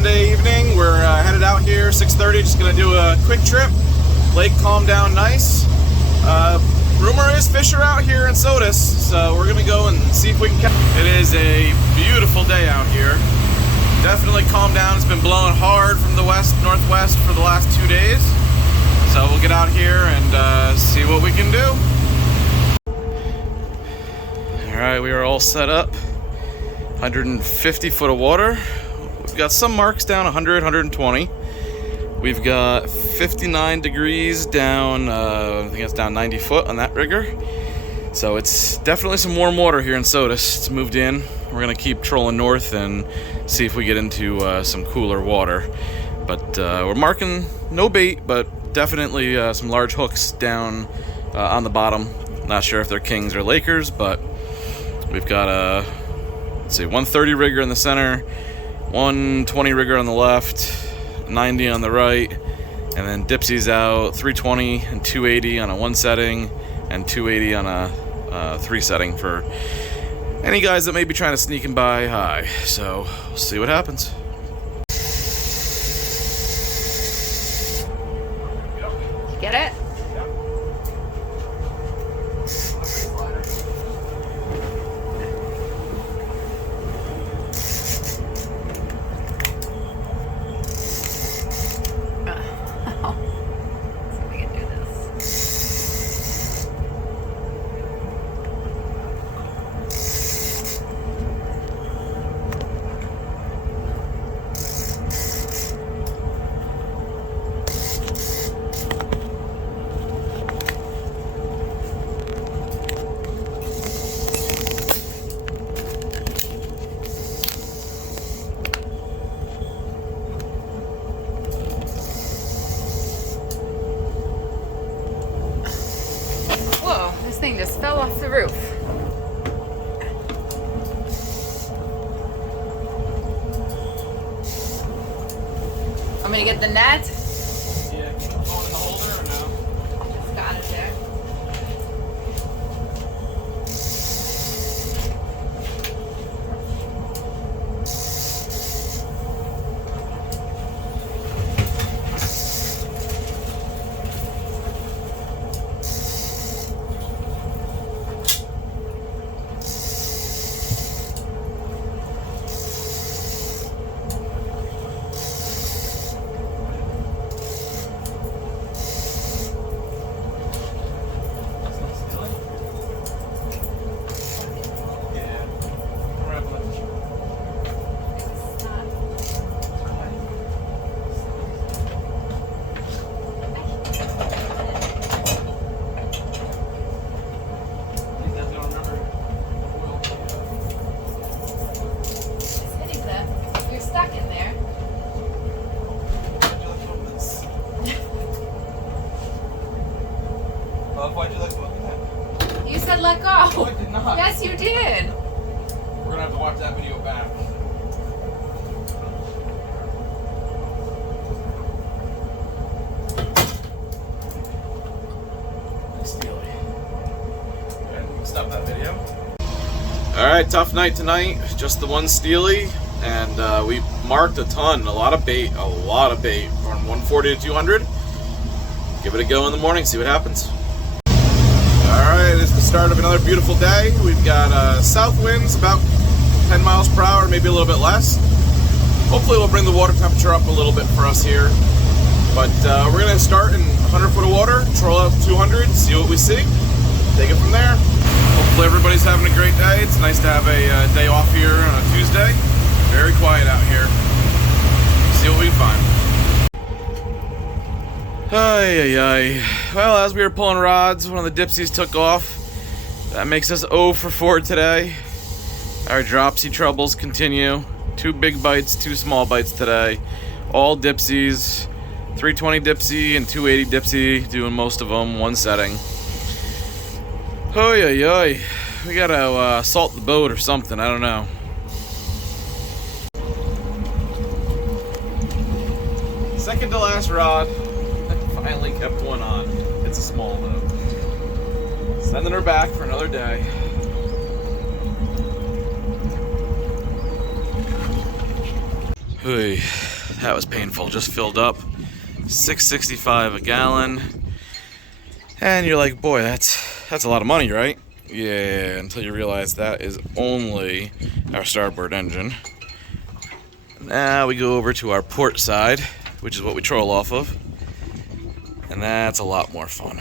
Sunday evening. We're headed out here, 6:30, just gonna do a quick trip. Lake calmed down nice. Rumor is fish are out here in Sodus, so we're gonna go and see if we can catch. It is a beautiful day out here. Definitely calmed down. It's been blowing hard from the northwest for the last 2 days. So we'll get out here and see what we can do. Alright, we are all set up. 150 foot of water. We've got some marks down 100, 120. We've got 59 degrees down, I think it's down 90 foot on that rigger. So it's definitely some warm water here in Sodus. It's moved in. We're going to keep trolling north and see if we get into some cooler water. But we're marking no bait, but definitely some large hooks down on the bottom. Not sure if they're kings or lakers, but we've got a, let's see, 130 rigger in the center, 120 rigger on the left, 90 on the right, and then dipsies out 320 and 280 on a 1 setting and 280 on a 3 setting for any guys that may be trying to sneak and buy high. So we'll see what happens. Get it? This thing just fell off the roof. Want me to get the net? Yeah, can you put the phone in the holder or no? Just got it there. Why'd you let go of that? You said let go. No, I did not. Yes, you did. We're gonna have to watch that video back. Steely. And stop that video. Alright, tough night tonight. Just the one steely. And we marked a lot of bait from 140 to 200. Give it a go in the morning, see what happens. Alright, it's the start of another beautiful day. We've got south winds about 10 miles per hour, maybe a little bit less. Hopefully we'll bring the water temperature up a little bit for us here. But we're going to start in 100 foot of water, troll out to 200, see what we see, take it from there. Hopefully everybody's having a great day. It's nice to have a day off here on a Tuesday. Very quiet out here. See what we can find. Well, as we were pulling rods, one of the dipsies took off. That makes us 0 for 4 today. Our dropsy troubles continue. 2 big bites, 2 small bites today. All dipsies. 320 dipsy and 280 dipsy, doing most of them, 1 setting. We gotta salt the boat or something, I don't know. Second to last rod. Finally kept one on. It's a small though. Sending her back for another day. Oy, that was painful. Just filled up. $6.65 a gallon. And you're like, boy, that's a lot of money, right? Yeah, until you realize that is only our starboard engine. Now we go over to our port side, which is what we troll off of. And that's a lot more fun.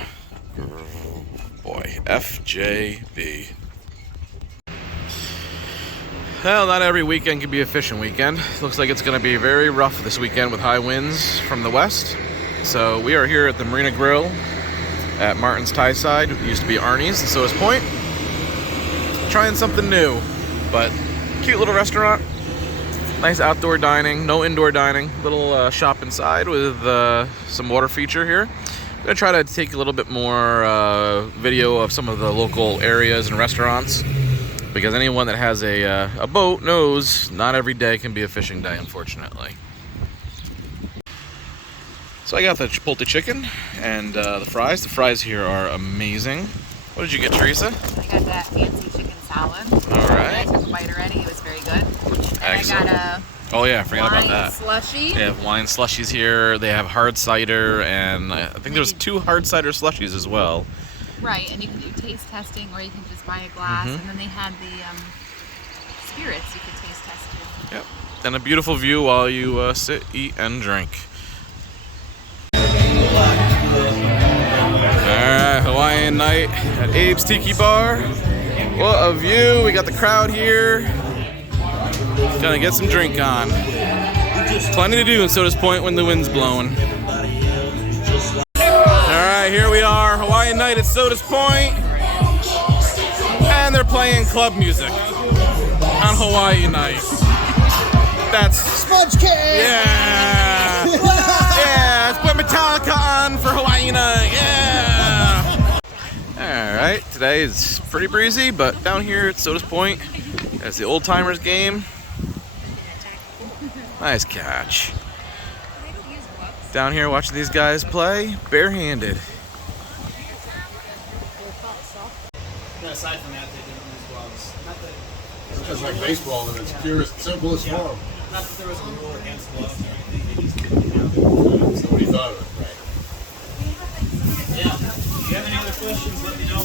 Boy, FJB. Well, not every weekend can be a fishing weekend. Looks like it's going to be very rough this weekend with high winds from the west. So we are here at the Marina Grill at Martin's Tie Side. It used to be Arnie's in Sodas Point. Trying something new, but cute little restaurant. Nice outdoor dining, no indoor dining. Little shop inside with some water feature here. I'm gonna try to take a little bit more video of some of the local areas and restaurants, because anyone that has a boat knows not every day can be a fishing day, unfortunately. So I got the chipotle chicken and the fries. The fries here are amazing. What did you get, Teresa? I got that fancy chicken salad. All right. I took a bite already. It was very good. And Excellent. I got I forgot about that. Slushy. They have wine slushies here. They have hard cider, and I think there's 2 hard cider slushies as well. Right, and you can do taste testing, or you can just buy a glass. And then they had the spirits you could taste test too. Yep. And a beautiful view while you sit, eat, and drink. Alright, Hawaiian night at Abe's Tiki Bar. What a view. We got the crowd here. Gonna get some drink on. Plenty to do in Sodas Point when the wind's blowing. Alright, here we are. Hawaiian night at Sodas Point. And they're playing club music on Hawaiian night. That's Sponge cake! yeah! Yeah! Let's put Metallica on for Hawaiian night! Yeah! Alright, today is pretty breezy, but down here at Sodas Point, as the old timers game. Nice catch. Down here watching these guys play barehanded. Aside from that, they didn't use gloves. It's just like baseball in its purest, simplest form. Not that there was a rule against gloves or anything. They just didn't. Somebody thought of it. Yeah. If you have any other questions, let me know.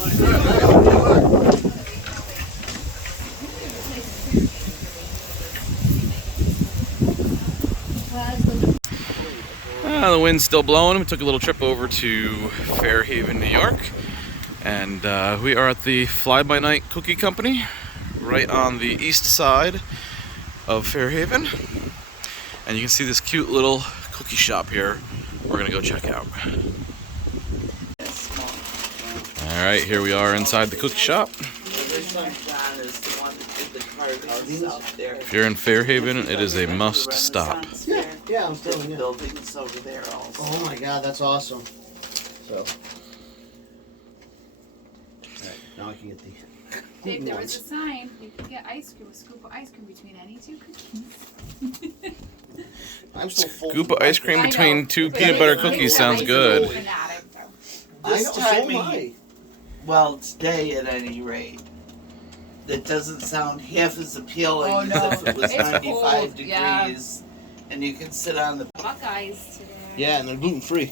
The wind's still blowing. We took a little trip over to Fairhaven, New York. And we are at the Fly By Night Cookie Company, right on the east side of Fairhaven. And you can see this cute little cookie shop here we're gonna go check out. Alright, here we are inside the cookie shop. If you're in Fairhaven, it is a must stop. Yeah, I'm still in The buildings over there also. Oh my god, that's awesome. So. Alright, now I can get the. Dave, there was a sign. You could get ice cream, a scoop of ice cream between any 2 cookies. I'm still full. Scoop of ice cream between 2 peanut butter cookies sounds good. I know, This so time am of I. Well, today at any rate, that doesn't sound half as appealing Oh, no. as if it was It's 95 cold, degrees yeah. and you can sit on the. Buckeyes today. Yeah, and they're gluten free.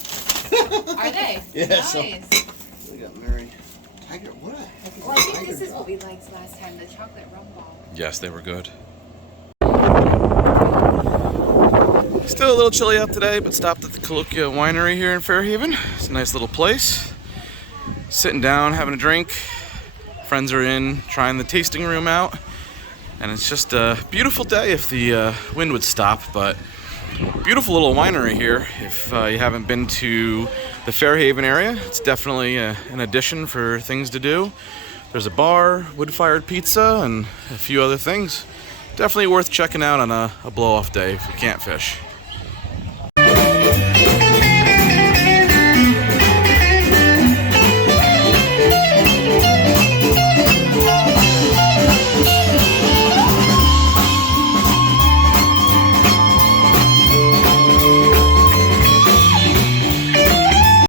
Are they? Yeah, Nice. so- We got Mary. Tiger, what the heck is Well, I that think tiger this is dog? what we liked last time, the chocolate rum ball. Yes, they were good. Still a little chilly out today, but stopped at the Colloquia Winery here in Fairhaven. It's a nice little place. Sitting down, having a drink. Friends are in, trying the tasting room out. And it's just a beautiful day if the wind would stop, but beautiful little winery here. If you haven't been to the Fairhaven area, it's definitely an addition for things to do. There's a bar, wood-fired pizza, and a few other things. Definitely worth checking out on a blow-off day if you can't fish.